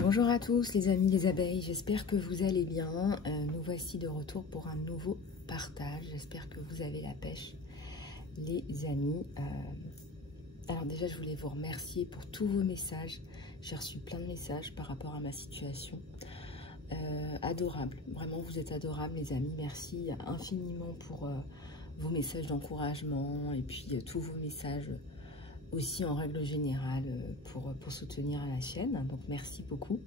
Bonjour à tous les amis les abeilles, j'espère que vous allez bien. Nous voici de retour pour un nouveau partage. J'espère que vous avez la pêche les amis. Alors déjà je voulais vous remercier pour tous vos messages. J'ai reçu plein de messages par rapport à ma situation. Adorable, vraiment vous êtes adorables les amis. Merci infiniment pour vos messages d'encouragement et puis tous vos messages aussi en règle générale pour soutenir la chaîne. Donc merci beaucoup.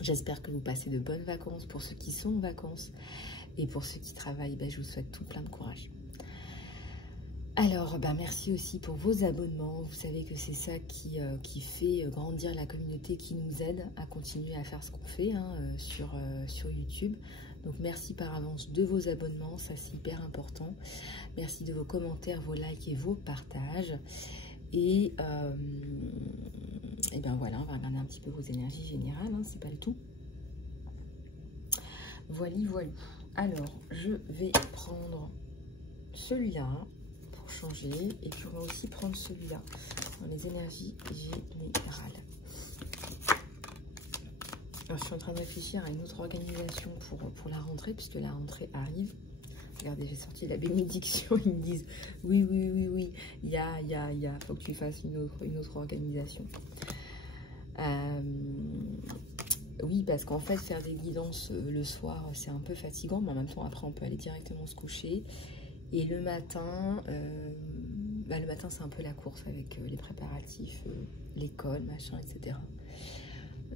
J'espère que vous passez de bonnes vacances. Pour ceux qui sont en vacances et pour ceux qui travaillent, je vous souhaite tout plein de courage. Alors merci aussi pour vos abonnements. Vous savez que c'est ça qui fait grandir la communauté, qui nous aide à continuer à faire ce qu'on fait sur YouTube. Donc merci par avance de vos abonnements, ça c'est hyper important. Merci de vos commentaires, vos likes et vos partages. Et ben voilà, on va regarder un petit peu vos énergies générales, c'est pas le tout. Voilà. Alors, je vais prendre celui-là pour changer. Et puis, on va aussi prendre celui-là dans les énergies générales. Alors, je suis en train de réfléchir à une autre organisation pour la rentrée, puisque la rentrée arrive. Regardez, j'ai sorti la bénédiction, ils me disent oui, faut que tu fasses une autre organisation. Oui, parce qu'en fait, faire des guidances le soir, c'est un peu fatigant, mais en même temps, après, on peut aller directement se coucher. Et le matin, c'est un peu la course avec les préparatifs, l'école, machin, etc.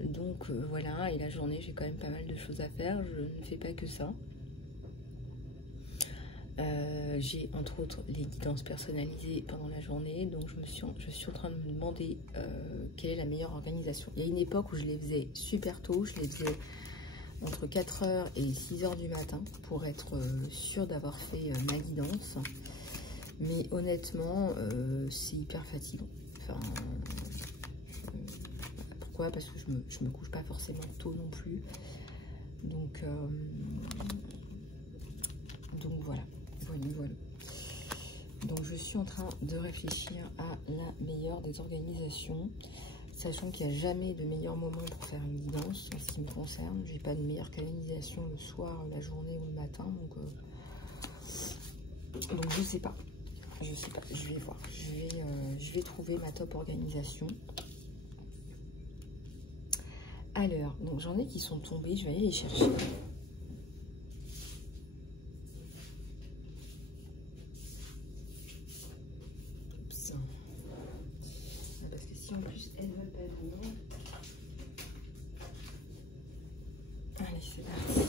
Donc, voilà, et la journée, j'ai quand même pas mal de choses à faire, je ne fais pas que ça. J'ai entre autres les guidances personnalisées pendant la journée, donc je suis en train de me demander quelle est la meilleure organisation. Il y a une époque où je les faisais super tôt, je les faisais entre 4h et 6h du matin pour être sûre d'avoir fait ma guidance, mais honnêtement c'est hyper fatigant. Enfin, pourquoi? Parce que je me couche pas forcément tôt non plus, donc voilà. Donc je suis en train de réfléchir à la meilleure des organisations, sachant qu'il n'y a jamais de meilleur moment pour faire une guidance en ce qui me concerne. J'ai pas de meilleure canalisation le soir, la journée ou le matin, donc je sais pas, je vais voir, je vais trouver ma top organisation. Alors, donc j'en ai qui sont tombés, je vais aller les chercher. En plus elles veulent pas venir. Allez, c'est parti.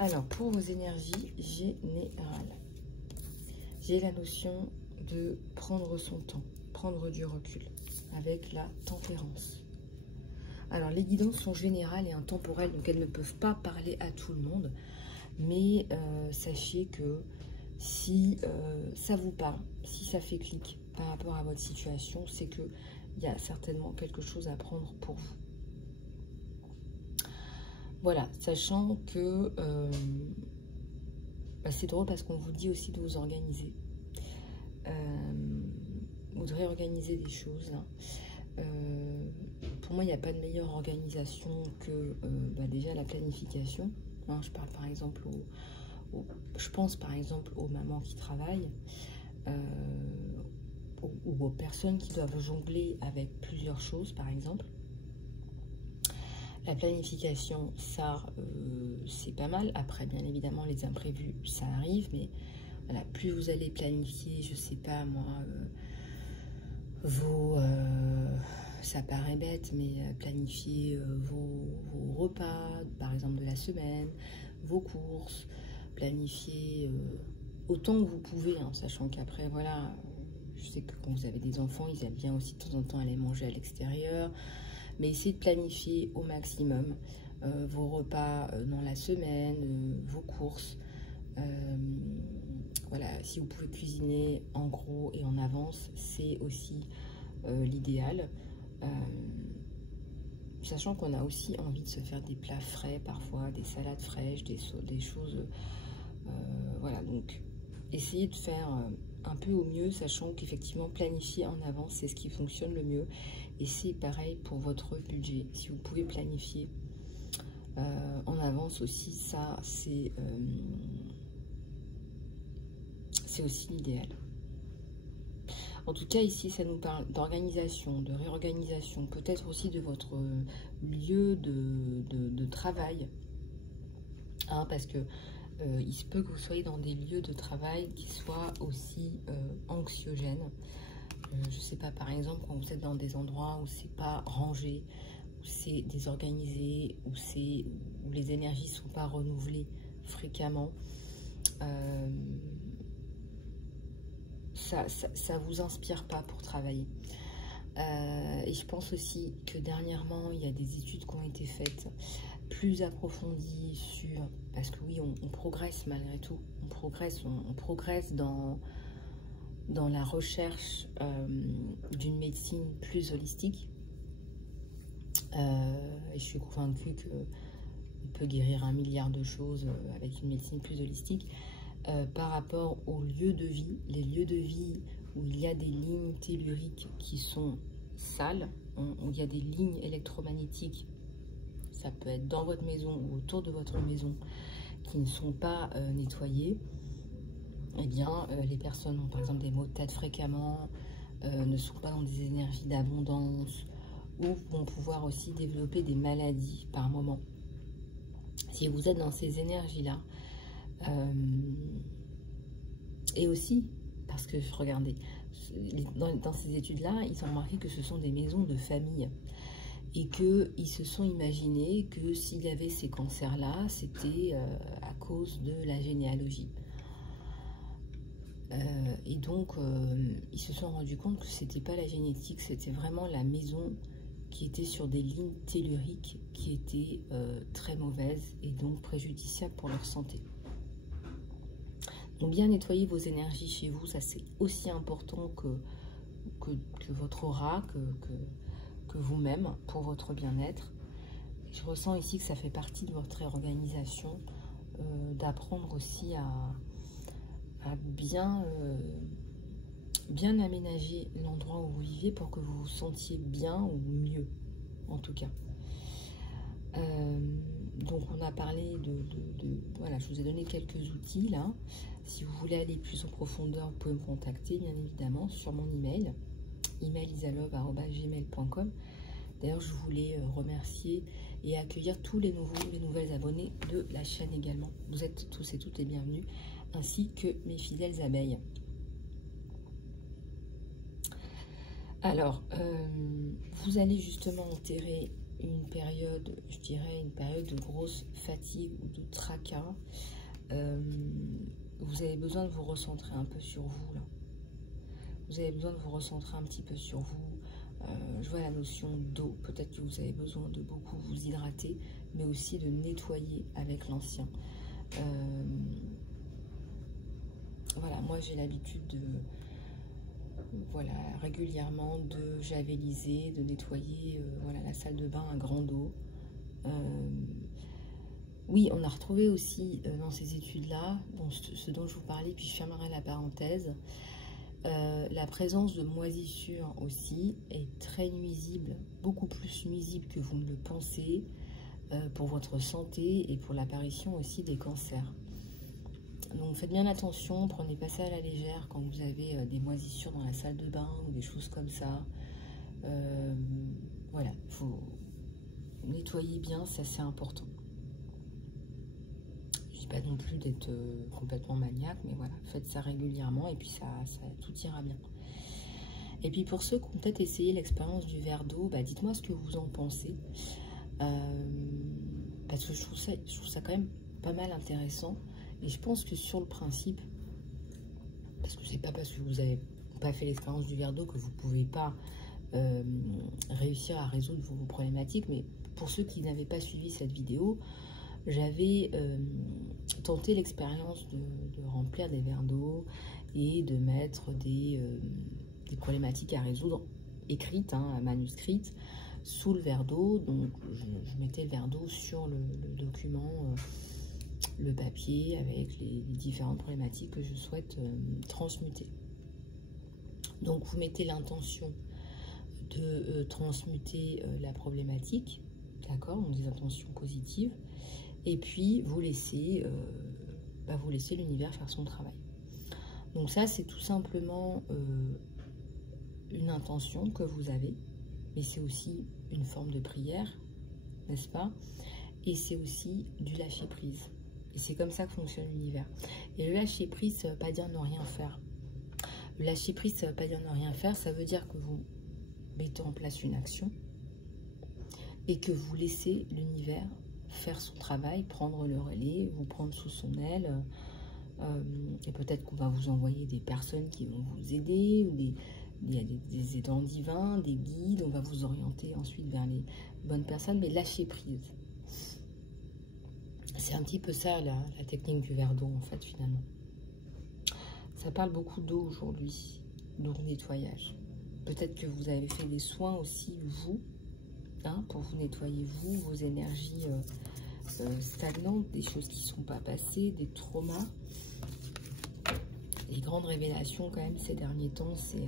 Alors pour vos énergies générales, j'ai la notion de prendre son temps, prendre du recul avec la tempérance. Alors les guidances sont générales et intemporelles, donc elles ne peuvent pas parler à tout le monde, mais sachez que si ça vous parle, si ça fait clic par rapport à votre situation, c'est qu'il y a certainement quelque chose à prendre pour vous. Voilà, sachant que c'est drôle parce qu'on vous dit aussi de vous organiser. Vous devrez organiser des choses. Pour moi, il n'y a pas de meilleure organisation que déjà la planification. Je parle par exemple je pense par exemple aux mamans qui travaillent ou aux personnes qui doivent jongler avec plusieurs choses par exemple. La planification, ça c'est pas mal. Après bien évidemment les imprévus ça arrive, mais voilà, plus vous allez planifier, je sais pas moi, ça paraît bête, mais planifier vos repas par exemple de la semaine, vos courses, planifier autant que vous pouvez, sachant qu'après, voilà, je sais que quand vous avez des enfants, ils aiment bien aussi de temps en temps aller manger à l'extérieur, mais essayez de planifier au maximum vos repas dans la semaine, vos courses. Voilà, si vous pouvez cuisiner en gros et en avance, c'est aussi l'idéal. Sachant qu'on a aussi envie de se faire des plats frais parfois, des salades fraîches, des choses... voilà, donc essayez de faire un peu au mieux, sachant qu'effectivement planifier en avance, c'est ce qui fonctionne le mieux. Et c'est pareil pour votre budget. Si vous pouvez planifier en avance aussi, ça c'est aussi l'idéal. En tout cas, ici, ça nous parle d'organisation, de réorganisation, peut-être aussi de votre lieu de travail. Hein, parce que il se peut que vous soyez dans des lieux de travail qui soient aussi anxiogènes. Je ne sais pas, par exemple, quand vous êtes dans des endroits où c'est pas rangé, où c'est désorganisé, où les énergies ne sont pas renouvelées fréquemment, ça vous inspire pas pour travailler. Et je pense aussi que dernièrement, il y a des études qui ont été faites plus approfondies sur... Parce que oui, on progresse malgré tout. On progresse dans la recherche d'une médecine plus holistique. Et je suis convaincue qu'on peut guérir 1 milliard de choses avec une médecine plus holistique. Par rapport aux lieux de vie, les lieux de vie où il y a des lignes telluriques qui sont sales, où il y a des lignes électromagnétiques, ça peut être dans votre maison ou autour de votre maison, qui ne sont pas nettoyées, eh bien, les personnes ont par exemple des maux de tête fréquemment, ne sont pas dans des énergies d'abondance, ou vont pouvoir aussi développer des maladies par moment. Si vous êtes dans ces énergies-là, et aussi, parce que regardez, dans ces études-là, ils ont remarqué que ce sont des maisons de famille et qu'ils se sont imaginés que s'il y avait ces cancers-là, c'était à cause de la généalogie. Et donc, ils se sont rendus compte que c'était pas la génétique, c'était vraiment la maison qui était sur des lignes telluriques qui étaient très mauvaises et donc préjudiciables pour leur santé. Donc bien nettoyer vos énergies chez vous, ça c'est aussi important que votre aura, que vous-même, pour votre bien-être. Je ressens ici que ça fait partie de votre réorganisation, d'apprendre aussi à bien aménager l'endroit où vous vivez pour que vous vous sentiez bien ou mieux, en tout cas. Donc on a parlé voilà, je vous ai donné quelques outils là. Si vous voulez aller plus en profondeur, vous pouvez me contacter bien évidemment sur mon email isalove@gmail.com. D'ailleurs, je voulais remercier et accueillir tous les nouvelles abonnés de la chaîne également. Vous êtes tous et toutes les bienvenus, ainsi que mes fidèles abeilles. Alors, vous allez justement enterrer une période, je dirais une période de grosse fatigue ou de tracas. Vous avez besoin de vous recentrer un peu sur vous là. Vous avez besoin de vous recentrer un petit peu sur vous. Je vois la notion d'eau. Peut-être que vous avez besoin de beaucoup vous hydrater, mais aussi de nettoyer avec l'ancien. Voilà, moi j'ai l'habitude de... Voilà, régulièrement de javeliser, de nettoyer voilà, la salle de bain à grande eau. Oui, on a retrouvé aussi dans ces études-là, ce dont je vous parlais, puis je fermerai la parenthèse, la présence de moisissures aussi est très nuisible, beaucoup plus nuisible que vous ne le pensez, pour votre santé et pour l'apparition aussi des cancers. Donc faites bien attention, prenez pas ça à la légère quand vous avez des moisissures dans la salle de bain ou des choses comme ça. Voilà, il faut nettoyer bien, ça c'est important. Je dis pas non plus d'être complètement maniaque, mais voilà, faites ça régulièrement et puis ça tout ira bien. Et puis pour ceux qui ont peut-être essayé l'expérience du verre d'eau, bah dites-moi ce que vous en pensez. Parce que je trouve ça quand même pas mal intéressant. Et je pense que sur le principe, parce que c'est pas parce que vous n'avez pas fait l'expérience du verre d'eau que vous ne pouvez pas réussir à résoudre vos problématiques, mais pour ceux qui n'avaient pas suivi cette vidéo, j'avais tenté l'expérience de remplir des verres d'eau et de mettre des problématiques à résoudre écrites, hein, manuscrites, sous le verre d'eau. Donc je mettais le verre d'eau sur le document, le papier avec les différentes problématiques que je souhaite transmuter. Donc vous mettez l'intention de transmuter la problématique, d'accord, donc des intentions positives, et puis vous laissez l'univers faire son travail. Donc ça, c'est tout simplement une intention que vous avez, mais c'est aussi une forme de prière, n'est-ce pas? Et c'est aussi du lâcher-prise. Et c'est comme ça que fonctionne l'univers. Et le lâcher-prise, ça ne veut pas dire ne rien faire. Le lâcher-prise, ça ne veut pas dire ne rien faire, ça veut dire que vous mettez en place une action et que vous laissez l'univers faire son travail, prendre le relais, vous prendre sous son aile. Et peut-être qu'on va vous envoyer des personnes qui vont vous aider, ou il y a des aidants divins, des guides, on va vous orienter ensuite vers les bonnes personnes, mais lâcher prise. C'est un petit peu ça, la technique du verre d'eau, en fait, finalement. Ça parle beaucoup d'eau aujourd'hui, d'eau nettoyage. Peut-être que vous avez fait des soins aussi, vous, hein, pour vous nettoyer, vous, vos énergies stagnantes, des choses qui ne sont pas passées, des traumas. Les grandes révélations, quand même, ces derniers temps, c'est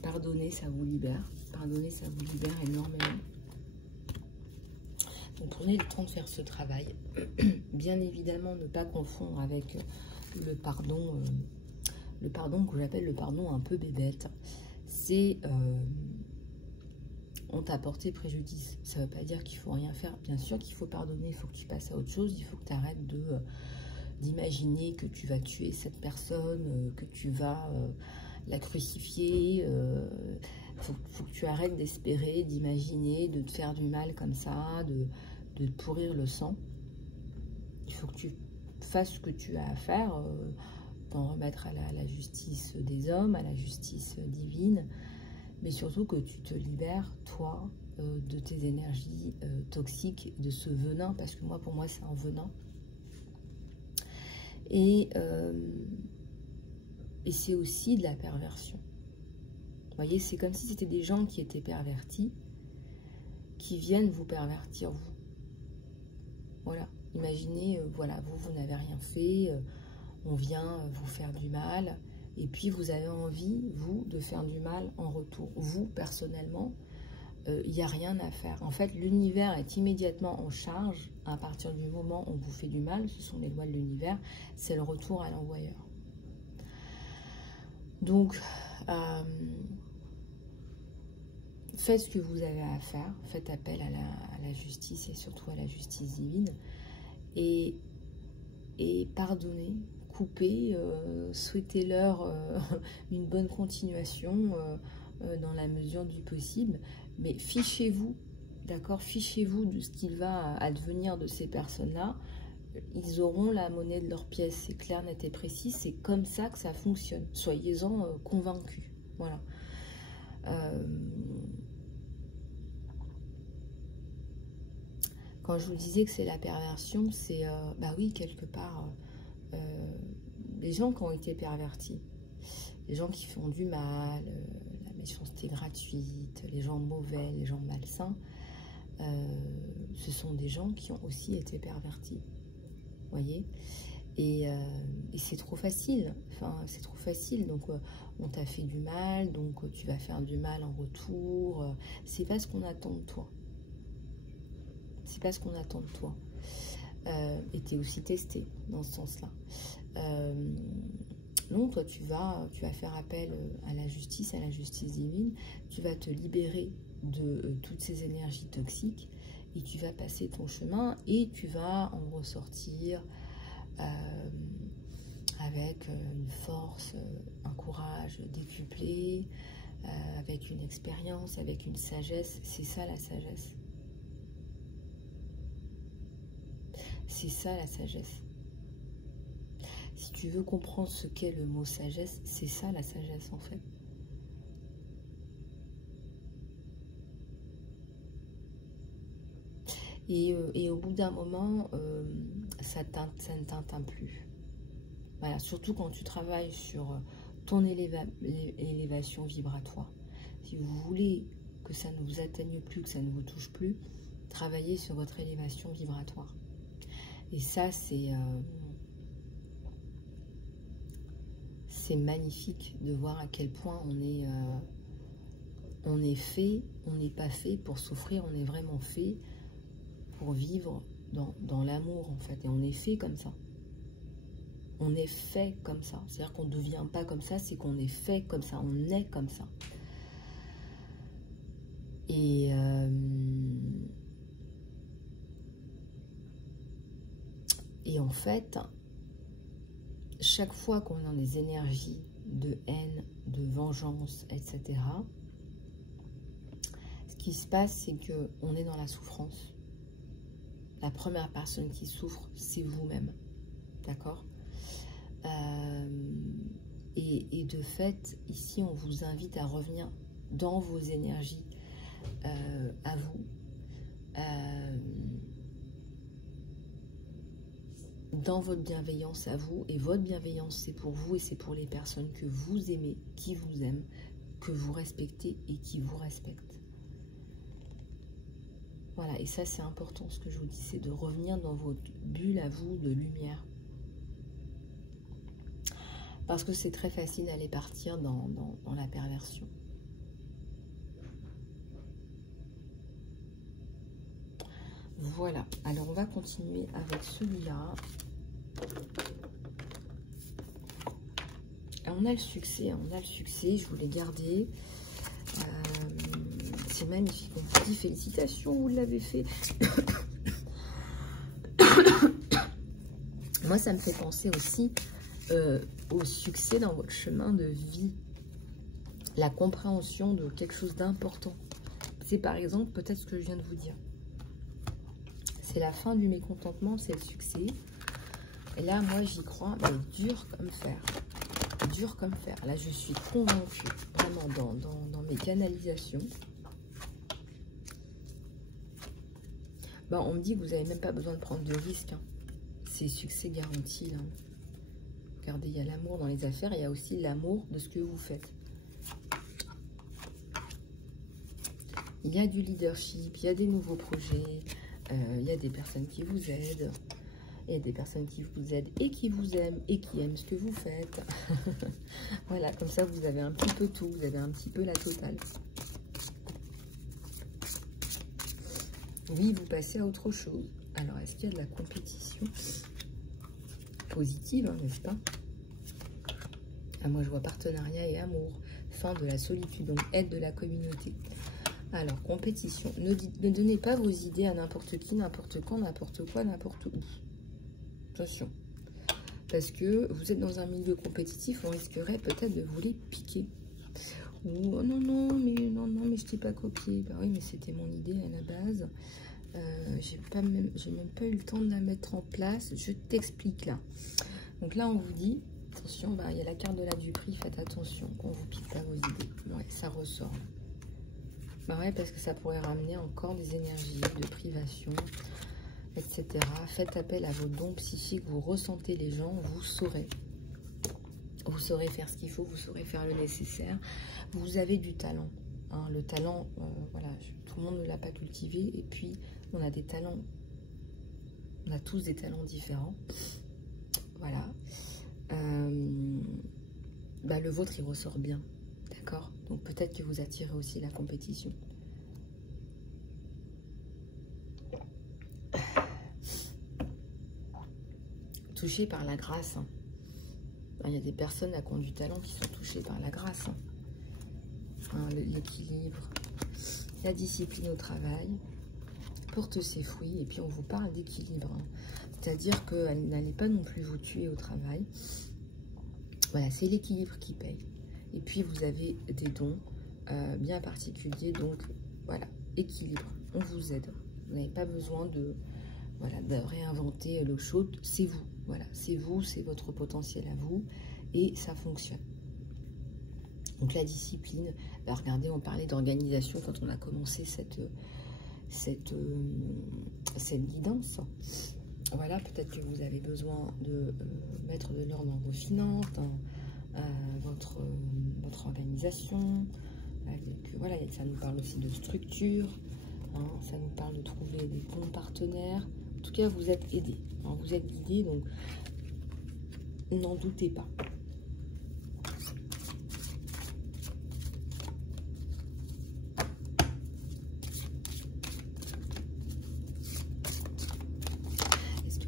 pardonner, ça vous libère. Pardonner, ça vous libère énormément. Donc prenez le temps de faire ce travail. Bien évidemment, ne pas confondre avec le pardon que j'appelle le pardon un peu bébête. C'est on t'a porté préjudice. Ça ne veut pas dire qu'il faut rien faire. Bien sûr qu'il faut pardonner, il faut que tu passes à autre chose. Il faut que tu arrêtes d'imaginer que tu vas tuer cette personne, que tu vas la crucifier. Faut que tu arrêtes d'espérer, d'imaginer, de te faire du mal comme ça, de te pourrir le sang. Il faut que tu fasses ce que tu as à faire, t'en remettre à la justice des hommes, à la justice divine, mais surtout que tu te libères, toi, de tes énergies toxiques, de ce venin, parce que moi, pour moi, c'est un venin. Et c'est aussi de la perversion. Vous voyez, c'est comme si c'était des gens qui étaient pervertis, qui viennent vous pervertir, vous. Voilà. Imaginez, voilà, vous n'avez rien fait, on vient vous faire du mal, et puis vous avez envie, vous, de faire du mal en retour. Vous, personnellement, il n'y a rien à faire. En fait, l'univers est immédiatement en charge à partir du moment où on vous fait du mal. Ce sont les lois de l'univers, c'est le retour à l'envoyeur. Donc, faites ce que vous avez à faire, faites appel à la justice et surtout à la justice divine, et pardonnez, coupez, souhaitez-leur une bonne continuation dans la mesure du possible, mais fichez-vous, d'accord, fichez-vous de ce qu'il va advenir de ces personnes-là. Ils auront la monnaie de leur pièce, c'est clair, net et précis, c'est comme ça que ça fonctionne. Soyez-en convaincus, voilà. Quand je vous disais que c'est la perversion, c'est, bah oui, quelque part, les gens qui ont été pervertis, les gens qui font du mal, la méchanceté gratuite, les gens mauvais, les gens malsains, ce sont des gens qui ont aussi été pervertis, vous voyez, et c'est trop facile, enfin, c'est trop facile, donc on t'a fait du mal, donc tu vas faire du mal en retour, c'est pas ce qu'on attend de toi. C'est pas ce qu'on attend de toi. Et tu es aussi testé dans ce sens-là. Non, toi, tu vas faire appel à la justice divine. Tu vas te libérer de toutes ces énergies toxiques et tu vas passer ton chemin et tu vas en ressortir avec une force, un courage décuplé, avec une expérience, avec une sagesse. C'est ça la sagesse. C'est ça la sagesse. Si tu veux comprendre ce qu'est le mot sagesse, c'est ça la sagesse en fait. Et au bout d'un moment, ça ne t'atteint plus. Voilà, surtout quand tu travailles sur ton élévation vibratoire. Si vous voulez que ça ne vous atteigne plus, que ça ne vous touche plus, travaillez sur votre élévation vibratoire. Et ça, c'est c'est magnifique de voir à quel point on est fait, on n'est pas fait pour souffrir, on est vraiment fait pour vivre dans l'amour en fait. Et on est fait comme ça. On est fait comme ça. C'est-à-dire qu'on ne devient pas comme ça, c'est qu'on est fait comme ça, on est comme ça. Et en fait, chaque fois qu'on est dans des énergies de haine, de vengeance, etc., ce qui se passe, c'est qu'on est dans la souffrance. La première personne qui souffre, c'est vous-même. D'accord ? Et de fait, ici, on vous invite à revenir dans vos énergies à vous. Dans votre bienveillance à vous. Et votre bienveillance, c'est pour vous et c'est pour les personnes que vous aimez, qui vous aiment, que vous respectez et qui vous respectent. Voilà, et ça, c'est important, ce que je vous dis, c'est de revenir dans votre bulle à vous de lumière. Parce que c'est très facile d'aller partir dans la perversion. Voilà, alors on va continuer avec celui-là. On a le succès, je vous l'ai gardé. C'est magnifique, on vous dit félicitations, vous l'avez fait. Moi, ça me fait penser aussi au succès dans votre chemin de vie. La compréhension de quelque chose d'important. C'est par exemple, peut-être ce que je viens de vous dire. C'est la fin du mécontentement, c'est le succès. Et là, moi, j'y crois, mais dur comme fer. Dur comme fer. Là, je suis convaincue, vraiment, dans mes canalisations. Ben, on me dit que vous n'avez même pas besoin de prendre de risques. Hein. C'est succès garanti, là. Regardez, il y a l'amour dans les affaires, il y a aussi l'amour de ce que vous faites. Il y a du leadership, il y a des nouveaux projets, il y a des personnes qui vous aident. Il y a des personnes qui vous aident et qui vous aiment et qui aiment ce que vous faites. Voilà, comme ça, vous avez un petit peu tout. Vous avez un petit peu la totale. Oui, vous passez à autre chose. Alors, est-ce qu'il y a de la compétition positive, hein, n'est-ce pas? Ah, moi, je vois partenariat et amour. Fin de la solitude, donc aide de la communauté. Alors, compétition. Ne donnez pas vos idées à n'importe qui, n'importe quand, n'importe quoi, n'importe où. Attention, parce que vous êtes dans un milieu compétitif, on risquerait peut-être de vous les piquer. Ou oh non, mais je t'ai pas copié. Bah oui, mais c'était mon idée à la base. J'ai même pas eu le temps de la mettre en place. Je t'explique là. Donc là, on vous dit, attention, bah, il y a la carte de la Duperie, faites attention qu'on vous pique pas vos idées. Ouais, ça ressort. Bah ouais, parce que ça pourrait ramener encore des énergies de privation, etc. Faites appel à vos dons psychiques, vous ressentez les gens, vous saurez. Vous saurez faire ce qu'il faut, vous saurez faire le nécessaire. Vous avez du talent. Hein, le talent, voilà, tout le monde ne l'a pas cultivé. Et puis, on a des talents. On a tous des talents différents. Voilà. Bah, le vôtre, il ressort bien. D'accord? Donc, peut-être que vous attirez aussi la compétition. Touché par la grâce. Hein. Il y a des personnes à qui ont du talent qui sont touchées par la grâce. Hein, l'équilibre, la discipline au travail porte ses fruits. Et puis on vous parle d'équilibre. Hein. C'est-à-dire qu'elle n'allait pas non plus vous tuer au travail. Voilà, c'est l'équilibre qui paye. Et puis vous avez des dons bien particuliers. Donc voilà, équilibre. On vous aide. Vous n'avez pas besoin de réinventer l'eau chaude. C'est vous. Voilà, c'est vous, c'est votre potentiel à vous, et ça fonctionne. Donc la discipline, bah regardez, on parlait d'organisation quand on a commencé cette guidance. Voilà, peut-être que vous avez besoin de mettre de l'ordre dans vos finances, dans votre organisation. Voilà, ça nous parle aussi de structure, hein, ça nous parle de trouver des bons partenaires. En tout cas, vous êtes aidé, hein, vous êtes guidé, donc n'en doutez pas.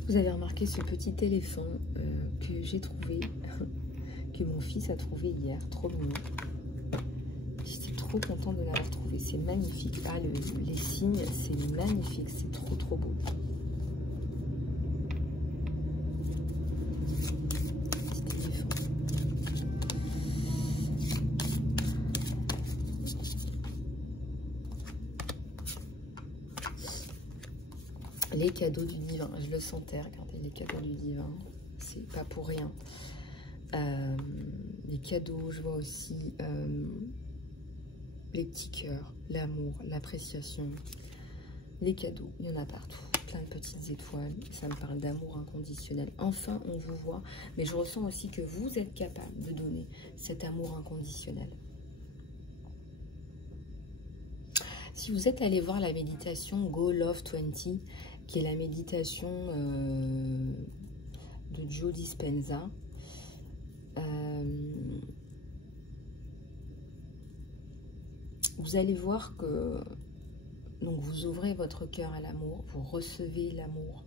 vous avez remarqué ce petit éléphant que j'ai trouvé, que mon fils a trouvé hier, trop mignon. J'étais trop contente de l'avoir trouvé, c'est magnifique. Ah, les signes, c'est magnifique, c'est trop trop beau. Petit éléphant. Les cadeaux du divin, je le sentais, regardez, les cadeaux du divin, c'est pas pour rien. Les cadeaux, je vois aussi les petits cœurs, l'amour, l'appréciation, les cadeaux, il y en a partout, plein de petites étoiles, ça me parle d'amour inconditionnel. Enfin, on vous voit, mais je ressens aussi que vous êtes capable de donner cet amour inconditionnel. Si vous êtes allé voir la méditation Go Love 20, qui est la méditation de Joe Dispenza, vous allez voir que donc vous ouvrez votre cœur à l'amour, vous recevez l'amour,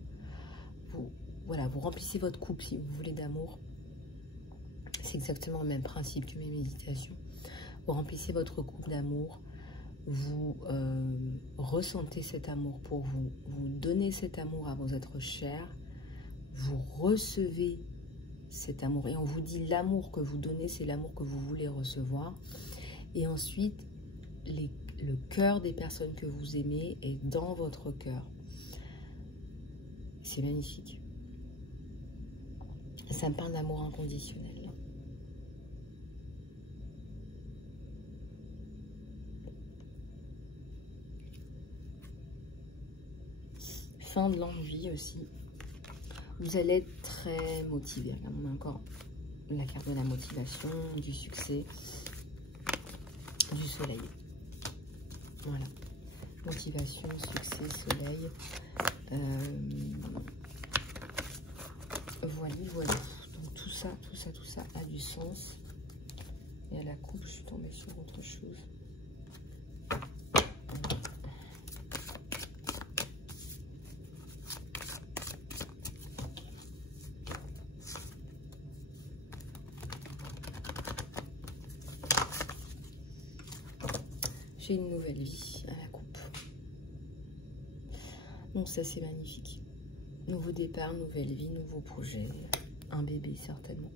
voilà, vous remplissez votre coupe si vous voulez d'amour. C'est exactement le même principe que mes méditations. Vous remplissez votre coupe d'amour, vous ressentez cet amour pour vous, vous donnez cet amour à vos êtres chers, vous recevez cet amour et on vous dit l'amour que vous donnez, c'est l'amour que vous voulez recevoir. Et ensuite, le cœur des personnes que vous aimez est dans votre cœur. C'est magnifique. Ça me parle d'amour inconditionnel. Fin de l'envie aussi. Vous allez être très motivé. On a encore la carte de la motivation, du succès, du soleil. Voilà. Motivation, succès, soleil. Voilà, voilà. Donc tout ça a du sens. Et à la coupe, je suis tombée sur autre chose. J'ai une nouvelle vie à la coupe. Donc ça, c'est magnifique. Nouveau départ, nouvelle vie, nouveau projet. Un bébé, certainement.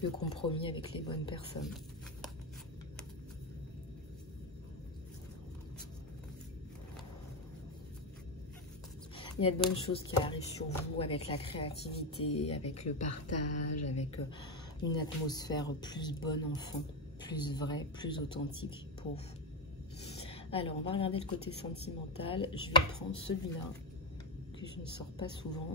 Le compromis avec les bonnes personnes. Il y a de bonnes choses qui arrivent sur vous avec la créativité, avec le partage, avec une atmosphère plus bon enfant, plus vraie, plus authentique pour vous. Alors, on va regarder le côté sentimental. Je vais prendre celui-là, que je ne sors pas souvent.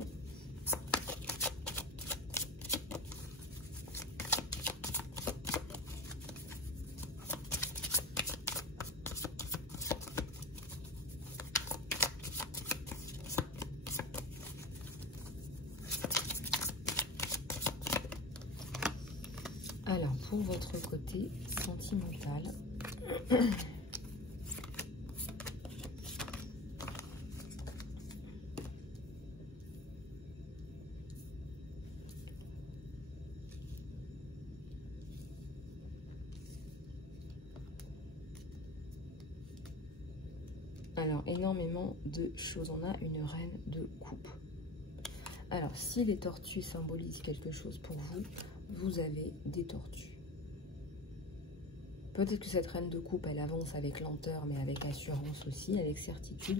Alors, pour votre côté sentimental, alors, énormément de choses. On a une reine de coupe. Alors, si les tortues symbolisent quelque chose pour vous, vous avez des tortues. Peut-être que cette reine de coupe, elle avance avec lenteur, mais avec assurance aussi, avec certitude.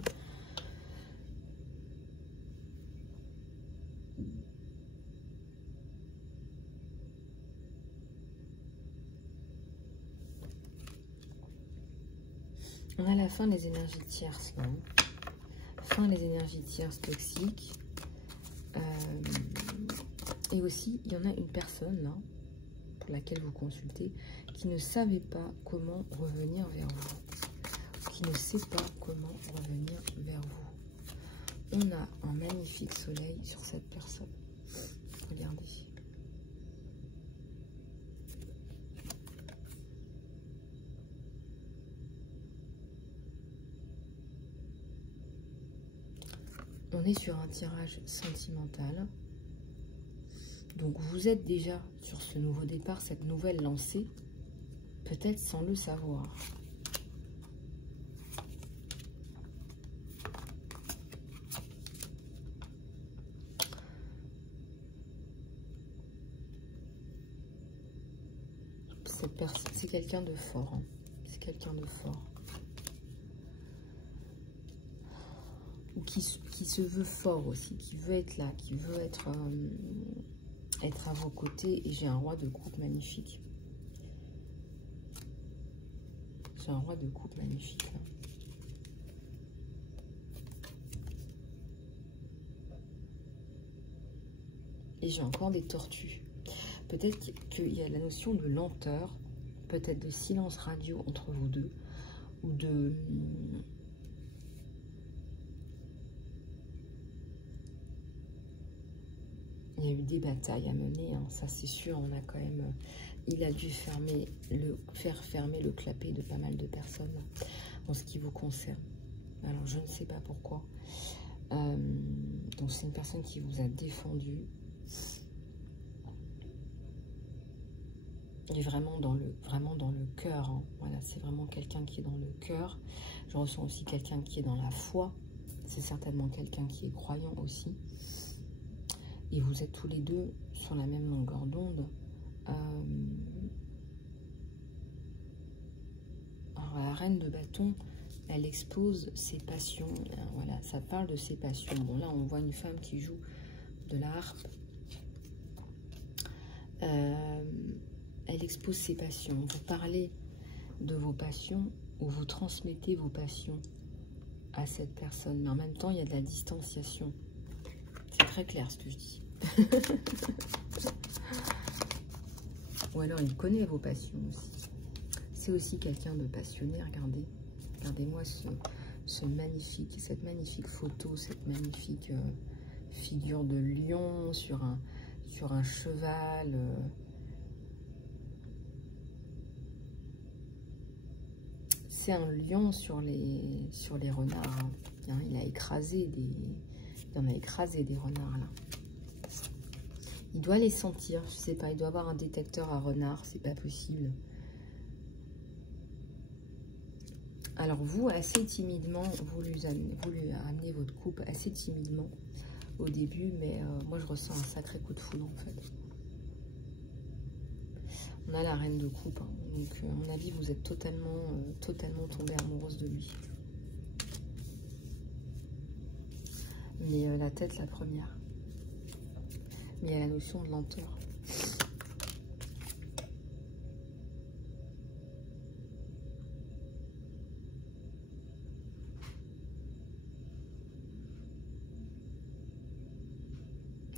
On a la fin des énergies tierces, là. Fin des énergies tierces toxiques. Et aussi, il y en a une personne, là, pour laquelle vous consultez, qui ne savait pas comment revenir vers vous. Qui ne sait pas comment revenir vers vous. On a un magnifique soleil sur cette personne. Regardez. On est sur un tirage sentimental. Donc vous êtes déjà sur ce nouveau départ, cette nouvelle lancée, peut-être sans le savoir. Cette personne, c'est quelqu'un de fort. Hein. C'est quelqu'un de fort. Ou qui se veut fort aussi, qui veut être là, qui veut être à vos côtés. Et j'ai un roi de coupe magnifique. J'ai un roi de coupe magnifique. Là. Et j'ai encore des tortues. Peut-être qu'il y a la notion de lenteur, peut-être de silence radio entre vous deux, ou de... Il y a eu des batailles à mener, hein, ça c'est sûr, on a quand même... Il a dû faire fermer le clapet de pas mal de personnes en ce qui vous concerne. Alors je ne sais pas pourquoi. Donc c'est une personne qui vous a défendu. Il est vraiment dans le cœur. Hein. Voilà, c'est vraiment quelqu'un qui est dans le cœur. Je ressens aussi quelqu'un qui est dans la foi. C'est certainement quelqu'un qui est croyant aussi. Et vous êtes tous les deux sur la même longueur d'onde. Alors la reine de bâton, elle expose ses passions. Voilà, ça parle de ses passions. Bon là, on voit une femme qui joue de la harpe. Elle expose ses passions. Vous parlez de vos passions ou vous transmettez vos passions à cette personne. Mais en même temps, il y a de la distanciation. C'est très clair ce que je dis. Ou alors, il connaît vos passions aussi. C'est aussi quelqu'un de passionné. Regardez. Regardez-moi cette magnifique photo, cette magnifique figure de lion sur un cheval. C'est un lion sur les renards. Hein. Il en a écrasé des renards là. Il doit les sentir, je sais pas, il doit avoir un détecteur à renards, c'est pas possible. Alors vous, assez timidement, vous lui amenez votre coupe assez timidement au début, mais moi je ressens un sacré coup de foudre en fait. On a la reine de coupe, hein. Donc à mon avis vous êtes totalement tombée amoureuse de lui. Mais la tête la première. Mais il y a la notion de lenteur.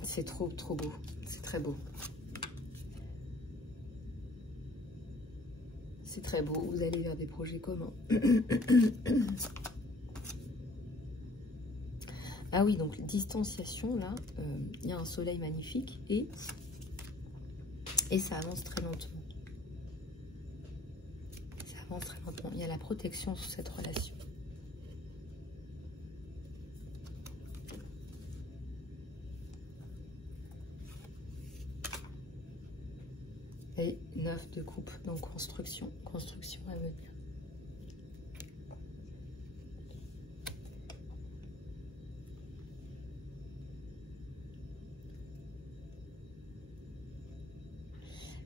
C'est trop beau. C'est très beau. C'est très beau. Vous allez vers des projets communs. Ah oui, donc distanciation, là, il y a un soleil magnifique et ça avance très lentement. Ça avance très lentement. Il y a la protection sur cette relation. Et 9 de coupe, donc construction à venir.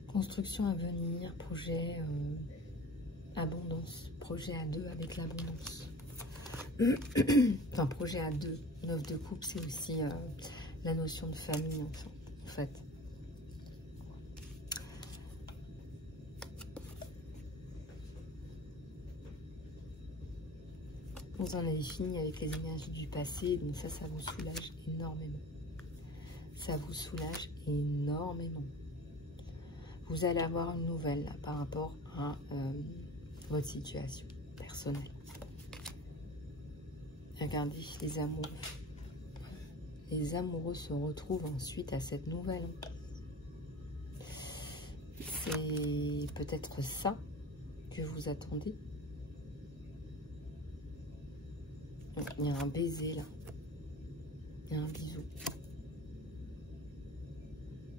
Construction à venir, projet abondance, projet à deux avec l'abondance. Enfin, projet à deux, 9 de coupe, c'est aussi la notion de famille, en fait. Vous en avez fini avec les énergies du passé, donc ça vous soulage énormément. Ça vous soulage énormément. Vous allez avoir une nouvelle là, par rapport à votre situation personnelle. Regardez, les amoureux. Les amoureux se retrouvent ensuite à cette nouvelle. C'est peut-être ça que vous attendez. Il y a un baiser là. et un bisou.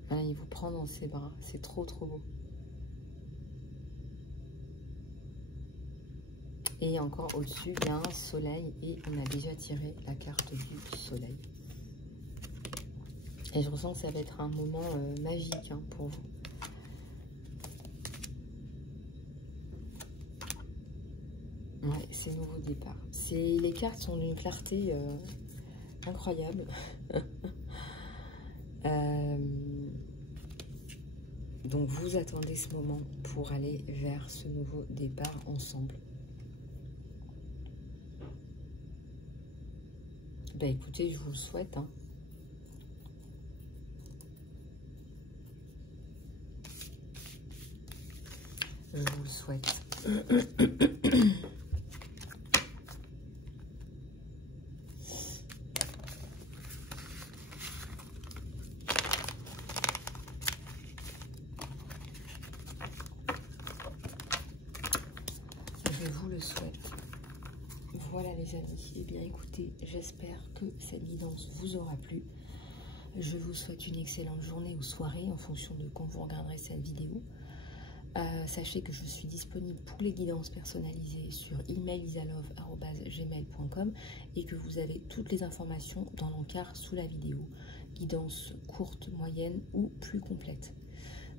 Voilà, il vous prend dans ses bras. C'est trop beau. Et encore au-dessus, il y a un soleil et on a déjà tiré la carte du soleil. Et je ressens que ça va être un moment magique hein, pour vous. Ouais, c'est nouveau départ. Les cartes sont d'une clarté incroyable. Donc vous attendez ce moment pour aller vers ce nouveau départ ensemble. Bah écoutez, je vous le souhaite. Hein. Je vous le souhaite. Je vous le souhaite. Voilà les amis. Eh bien écoutez, j'espère que cette guidance vous aura plu. Je vous souhaite une excellente journée ou soirée en fonction de quand vous regarderez cette vidéo. Sachez que je suis disponible pour les guidances personnalisées sur emailisalove@gmail.com et que vous avez toutes les informations dans l'encart sous la vidéo. Guidance courte, moyenne ou plus complète.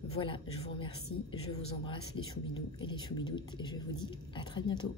Voilà, je vous remercie, je vous embrasse les choubidous et les choubidoutes et je vous dis à très bientôt.